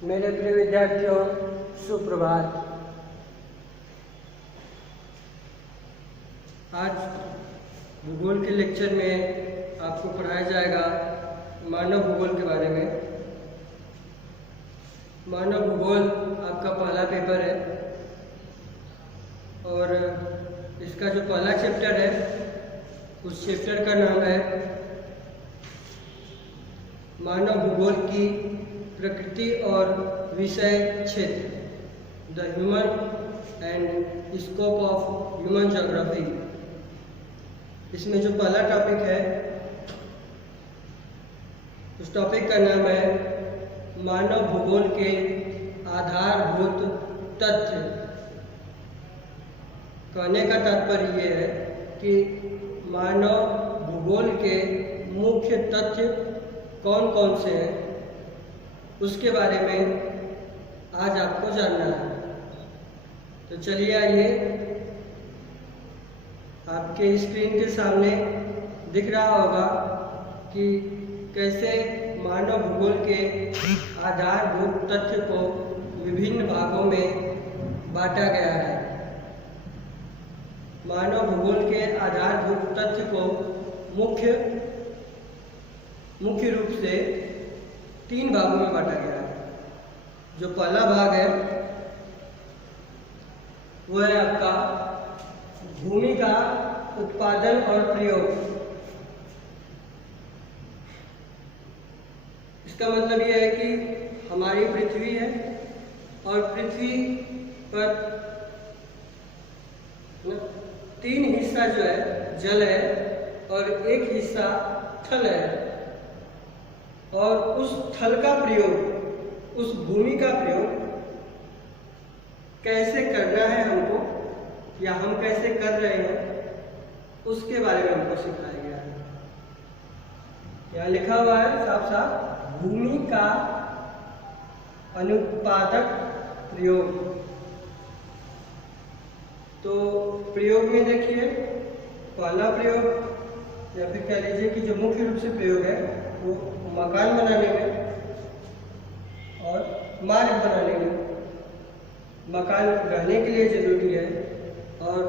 मेरे प्रिय विद्यार्थियों, सुप्रभात। आज भूगोल के लेक्चर में आपको पढ़ाया जाएगा मानव भूगोल के बारे में। मानव भूगोल आपका पहला पेपर है और इसका जो पहला चैप्टर है उस चैप्टर का नाम है मानव भूगोल की प्रकृति और विषय क्षेत्र, the human and scope of human geography. इसमें जो पहला टॉपिक है उस टॉपिक का नाम है मानव भूगोल के आधारभूत तथ्य। कहने का तात्पर्य ये है कि मानव भूगोल के मुख्य तथ्य कौन कौन से हैं उसके बारे में आज आपको जानना है। तो चलिए आइए, आपके स्क्रीन के सामने दिख रहा होगा कि कैसे मानव भूगोल के आधारभूत तथ्य को विभिन्न भागों में बांटा गया है। मानव भूगोल के आधारभूत तथ्य को मुख्य रूप से 3 भागों में बांटा गया है। जो पहला भाग है वो है आपका भूमि का उत्पादन और प्रयोग। इसका मतलब यह है कि हमारी पृथ्वी है और पृथ्वी पर 3 हिस्सा जो है जल है और 1 हिस्सा थल है, और उस थल का प्रयोग, उस भूमि का प्रयोग कैसे करना है हमको, या हम कैसे कर रहे हैं, उसके बारे में हमको सिखाया गया है। यहाँ लिखा हुआ है साफ साफ, भूमि का अनुत्पादक प्रयोग। तो प्रयोग में देखिए, पहला प्रयोग या फिर कह लीजिए कि जो मुख्य रूप से प्रयोग है वो मकान बनाने में और मार्ग बनाने में। मकान रहने के लिए जरूरी है और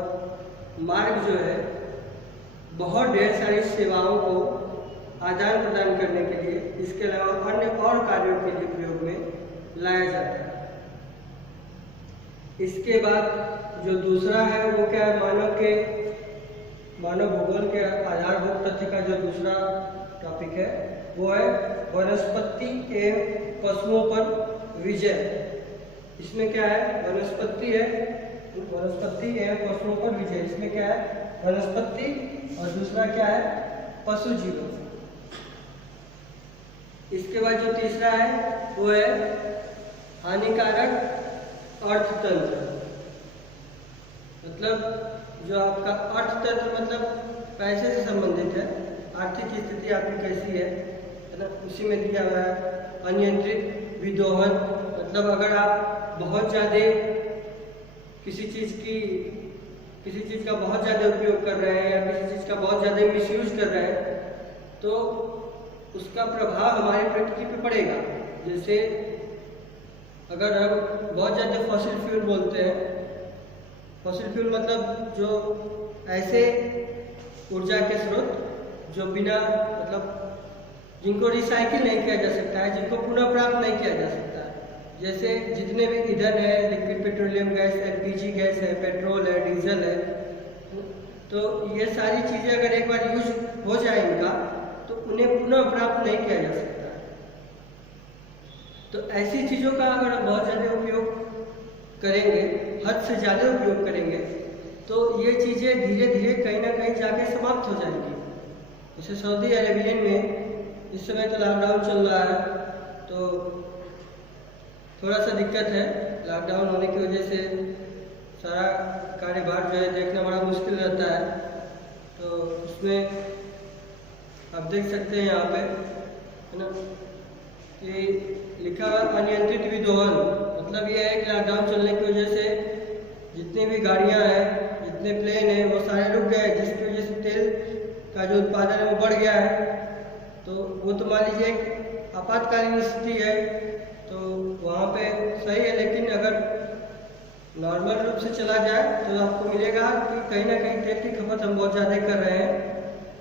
मार्ग जो है बहुत ढेर सारी सेवाओं को आदान प्रदान करने के लिए, इसके अलावा अन्य और कार्यों के लिए प्रयोग में लाया जाता है। इसके बाद जो दूसरा है वो क्या है, मानव भूगोल के आधारभूत तथ्य का जो दूसरा टॉपिक है वो है वनस्पति एवं पशुओं पर विजय। इसमें क्या है, वनस्पति एवं पशुओं पर विजय। इसमें क्या है, वनस्पति, और दूसरा क्या है, पशु जीवन। इसके बाद जो तीसरा है वो है हानिकारक अर्थतंत्र। मतलब जो आपका अर्थतंत्र मतलब पैसे से संबंधित है, आर्थिक स्थिति आपकी कैसी है ना, उसी में दिया हुआ है। अनियंत्रित विदोहन, मतलब अगर आप बहुत ज़्यादा किसी चीज़ का बहुत ज़्यादा उपयोग कर रहे हैं या किसी चीज़ का बहुत ज़्यादा मिसयूज कर रहे हैं तो उसका प्रभाव हमारी प्रकृति पे पड़ेगा। जैसे अगर हम बहुत ज़्यादा फॉसिल फ्यूल बोलते हैं, फॉसिल फ्यूल मतलब जो ऐसे ऊर्जा के स्रोत जो बिना मतलब जिनको रिसाइकिल नहीं किया जा सकता है, जिनको पुनः प्राप्त नहीं किया जा सकता है। जैसे जितने भी ईंधन है, liquid petroleum gas, LPG gas है, पेट्रोल है, डीजल है, तो ये सारी चीज़ें अगर एक बार यूज हो जाए इनका तो उन्हें पुनः प्राप्त नहीं किया जा सकता है। तो ऐसी चीज़ों का अगर हम बहुत ज़्यादा उपयोग करेंगे, हद से ज़्यादा उपयोग करेंगे, तो ये चीज़ें धीरे धीरे कहीं ना कहीं जाके समाप्त हो जाएंगी। जैसे सऊदी अरेबियन में इस समय तो लॉकडाउन चल रहा है, तो थोड़ा सा दिक्कत है। लॉकडाउन होने की वजह से सारा कार्यभार जो है देखना बड़ा मुश्किल रहता है। तो उसमें आप देख सकते हैं यहाँ पे, है ना, ये लिखा हुआ अनियंत्रित विदोहन। मतलब ये है कि लॉकडाउन चलने की वजह से जितनी भी गाड़ियाँ हैं, जितने प्लेन हैं, वो सारे रुक गए, जिसकी वजह से तेल का जो उत्पादन है वो बढ़ गया है। तो वो तो मान लीजिए एक आपातकालीन स्थिति है, तो वहाँ पे सही है, लेकिन अगर नॉर्मल रूप से चला जाए तो आपको मिलेगा कि कहीं ना कहीं तेल की खपत हम बहुत ज़्यादा कर रहे हैं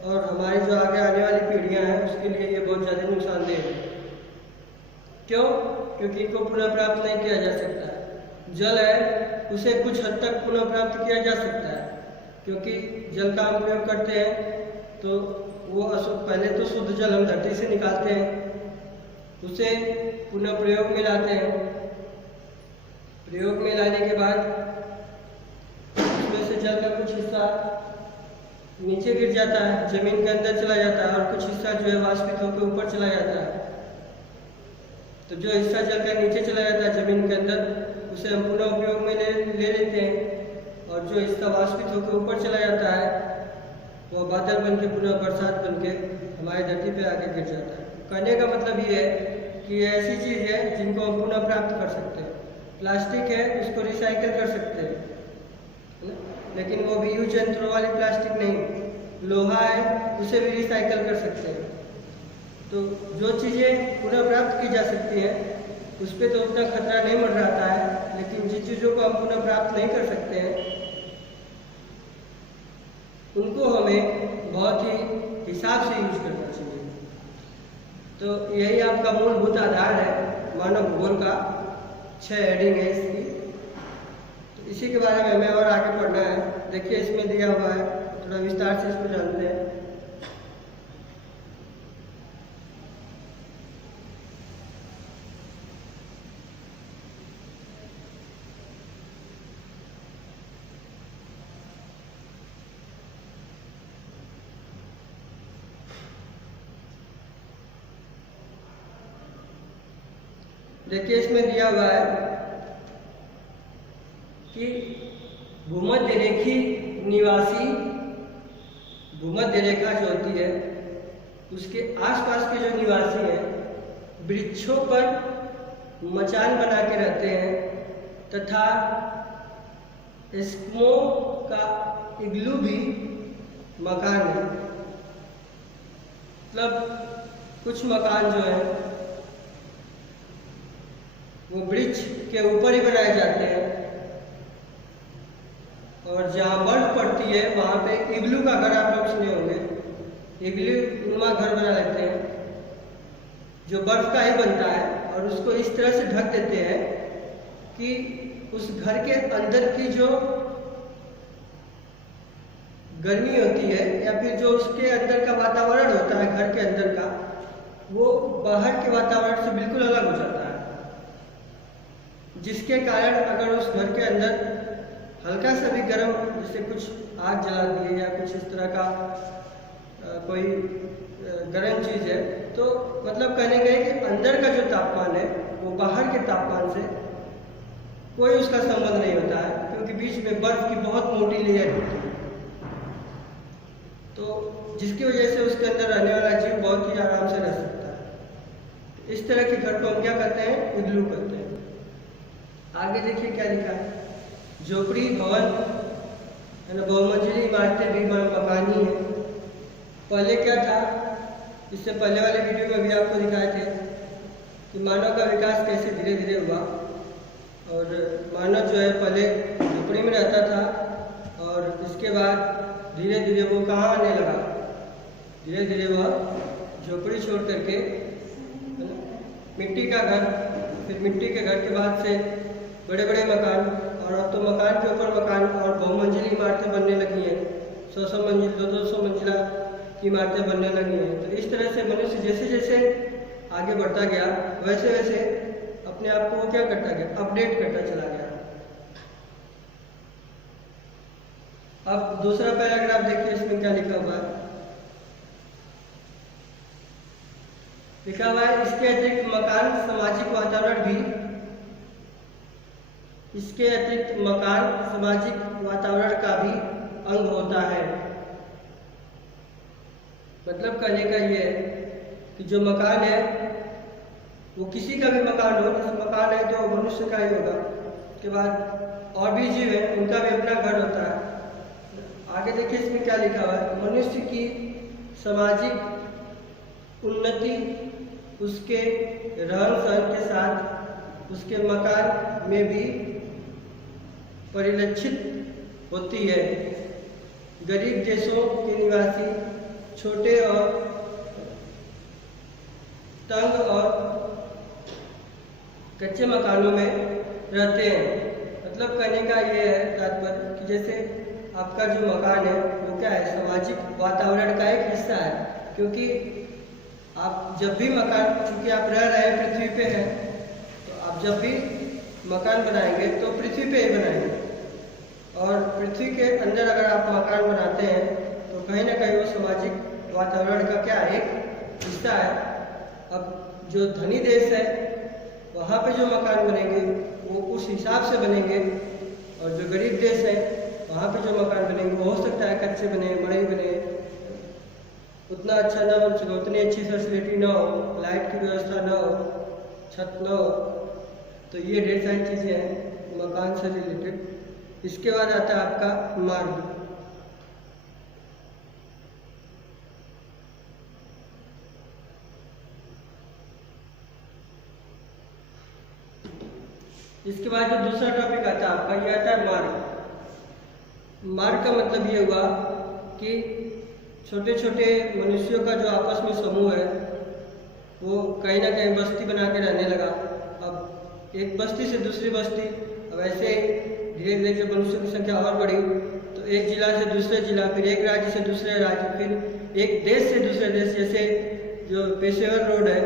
और हमारी जो आगे आने वाली पीढ़ियाँ हैं उसके लिए ये बहुत ज़्यादा नुकसानदेह है। क्यों? क्योंकि इनको पुनः प्राप्त नहीं किया जा सकता है। जल है उसे कुछ हद तक पुनः प्राप्त किया जा सकता है, क्योंकि जल का हम प्रयोग करते हैं तो वो पहले तो शुद्ध जल हम धरती से निकालते हैं, उसे पुनः प्रयोग में लाते हैं। प्रयोग में लाने के बाद उसमें से जल का कुछ हिस्सा नीचे गिर जाता है, जमीन के अंदर चला जाता है, और कुछ हिस्सा जो है वाष्पित होकर ऊपर चला जाता है। तो जो हिस्सा जल का नीचे चला जाता है जमीन के अंदर, उसे हम पुनः उपयोग में ले लेते हैं, और जो हिस्सा वाष्पित होकर ऊपर चला जाता है वो बादल बन के पुनः बरसात बन के हमारी धरती पे आके गिर जाता है। कहने का मतलब ये है कि ये ऐसी चीज़ है जिनको हम पुनः प्राप्त कर सकते हैं। प्लास्टिक है उसको रिसाइकिल कर सकते हैं, है ना? लेकिन वो भी यूज एंड थ्रो वाली प्लास्टिक नहीं। लोहा है उसे भी रिसाइकिल कर सकते हैं। तो जो चीज़ें पुनः प्राप्त की जा सकती हैं उस पर तो उतना खतरा नहीं मंडराता है, लेकिन जिन चीज़ों को हम पुनः प्राप्त नहीं कर सकते हैं उनको हमें बहुत ही हिसाब से यूज करना चाहिए। तो यही आपका मूलभूत आधार है मानव भूगोल का। 6 हेडिंग है इसकी, तो इसी के बारे में हमें और आगे पढ़ना है। देखिए इसमें दिया हुआ है, थोड़ा विस्तार से इसको जानते हैं। देखिए इसमें दिया हुआ है कि भूमध्य रेखी निवासी, भूमध्य रेखा जो होती है उसके आसपास के जो निवासी हैं वृक्षों पर मचान बना के रहते हैं, तथा एस्किमो का इग्लू भी मकान है। मतलब कुछ मकान जो है वो वृक्ष के ऊपर ही बनाए जाते हैं, और जहाँ बर्फ पड़ती है वहाँ पे इग्लू का घर आप लोग सुने होंगे, इग्लू नुमा घर बना लेते हैं जो बर्फ का ही बनता है, और उसको इस तरह से ढक देते हैं कि उस घर के अंदर की जो गर्मी होती है या फिर जो उसके अंदर का वातावरण होता है घर के अंदर का, वो बाहर के वातावरण से बिल्कुल अलग हो जाता है। जिसके कारण अगर उस घर के अंदर हल्का सा भी गर्म, जैसे कुछ आग जला दिए या कुछ इस तरह का कोई गर्म चीज़ है, तो मतलब कहने गए कि अंदर का जो तापमान है वो बाहर के तापमान से कोई उसका संबंध नहीं होता है, क्योंकि बीच में बर्फ की बहुत मोटी लेयर होती है। तो जिसकी वजह से उसके अंदर रहने वाला जीव बहुत ही आराम से रह सकता है। इस तरह के घर को हम क्या कहते हैं? इग्लू कहते हैं। आगे देखिए क्या लिखा है, झोपड़ी भवन है ना, बहुमंजिली इमारतें भी मकान ही है। पहले क्या था, इससे पहले वाले वीडियो में भी आपको दिखाए थे कि मानव का विकास कैसे धीरे धीरे हुआ, और मानव जो है पहले झोपड़ी में रहता था, और इसके बाद धीरे धीरे वो कहाँ आने लगा, धीरे धीरे वह झोपड़ी छोड़ करके मिट्टी का घर, फिर मिट्टी के घर के बाद से बड़े बड़े मकान, और अब तो मकान के ऊपर मकान और बहुमंजिली इमारतें बनने लगी हैं। 100 मंजिल 200 मंजिला की इमारतें बनने लगी हैं। तो इस तरह से मनुष्य जैसे जैसे आगे बढ़ता गया वैसे वैसे अपने आप को वो क्या करता गया, अपडेट करता चला गया। अब दूसरा पैराग्राफ देखिए, इसमें क्या लिखा हुआ है। लिखा हुआ है, इसके अतिरिक्त मकान सामाजिक वातावरण भी, इसके अतिरिक्त मकान सामाजिक वातावरण का भी अंग होता है। मतलब कहने का ये है कि जो मकान है वो किसी का भी मकान हो, जैसे मकान है तो मनुष्य का ही होगा, उसके बाद और भी जीव है उनका भी अपना घर होता है। आगे देखिए इसमें क्या लिखा हुआ है, मनुष्य की सामाजिक उन्नति उसके रहन सहन के साथ उसके मकान में भी परिलक्षित होती है। गरीब देशों के निवासी छोटे और तंग और कच्चे मकानों में रहते हैं। मतलब कहने का ये है तात्पर्य कि जैसे आपका जो मकान है वो क्या है, सामाजिक वातावरण का एक हिस्सा है। क्योंकि आप जब भी मकान, चूंकि आप रह रहे हैं पृथ्वी पे हैं, तो आप जब भी मकान बनाएंगे तो पृथ्वी पे ही बनाएंगे। और पृथ्वी के अंदर अगर आप मकान बनाते हैं तो कहीं ना कहीं वो सामाजिक वातावरण का क्या है, एक हिस्सा है। अब जो धनी देश है वहाँ पे जो मकान बनेंगे वो उस हिसाब से बनेंगे, और जो गरीब देश है वहाँ पे जो मकान बनेंगे वो हो सकता है कच्चे बने, मड़ई बने, उतना अच्छा ना बन सके, उतनी अच्छी फैसिलिटी ना हो, लाइट की व्यवस्था ना हो, छत ना हो। तो ये ढेर सारी चीज़ें हैं मकान से रिलेटेड। इसके बाद आता है आपका मार्ग। इसके बाद जो दूसरा टॉपिक आता है आपका, ये आता है मार्ग। मार्ग का मतलब ये हुआ कि छोटे छोटे मनुष्यों का जो आपस में समूह है वो कहीं ना कहीं बस्ती बना के रहने लगा। अब एक बस्ती से दूसरी बस्ती, अब ऐसे धीरे धीरे जब मनुष्यों की संख्या और बढ़ी तो एक जिला से दूसरे जिला, फिर एक राज्य से दूसरे राज्य, फिर एक देश से दूसरे देश। जैसे जो पेशेवर रोड है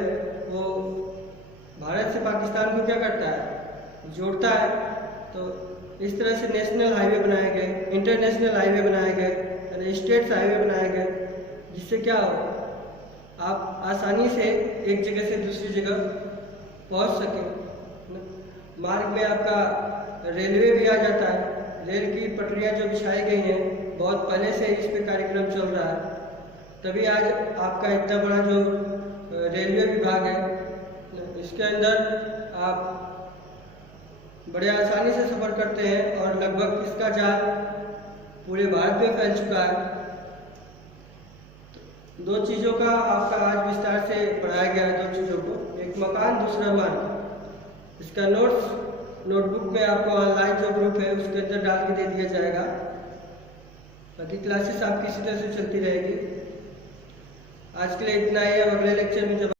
वो भारत से पाकिस्तान को क्या करता है, जोड़ता है। तो इस तरह से नेशनल हाईवे बनाए गए, इंटरनेशनल हाईवे बनाए गए, स्टेट्स हाईवे बनाए गए, जिससे क्या हो, आप आसानी से एक जगह से दूसरी जगह पहुंच सके। मार्ग में आपका रेलवे भी आ जाता है। रेल की पटरियां जो बिछाई गई हैं बहुत पहले से इस पे कार्यक्रम चल रहा है, तभी आज आपका इतना बड़ा जो रेलवे विभाग है इसके अंदर आप बड़े आसानी से सफ़र करते हैं, और लगभग इसका जाल पूरे भारत में फैल चुका है। दो चीज़ों का आपका आज विस्तार से पढ़ाया गया है, दो चीज़ों को, एक मकान दूसरा मार्ग। इसका नोटबुक में आपको ऑनलाइन जो ग्रुप है उसके अंदर डाल के दे दिया जाएगा। बाकी क्लासेस आपकी इसी तरह से चलती रहेगी। आज के लिए इतना ही है। अगले लेक्चर में जब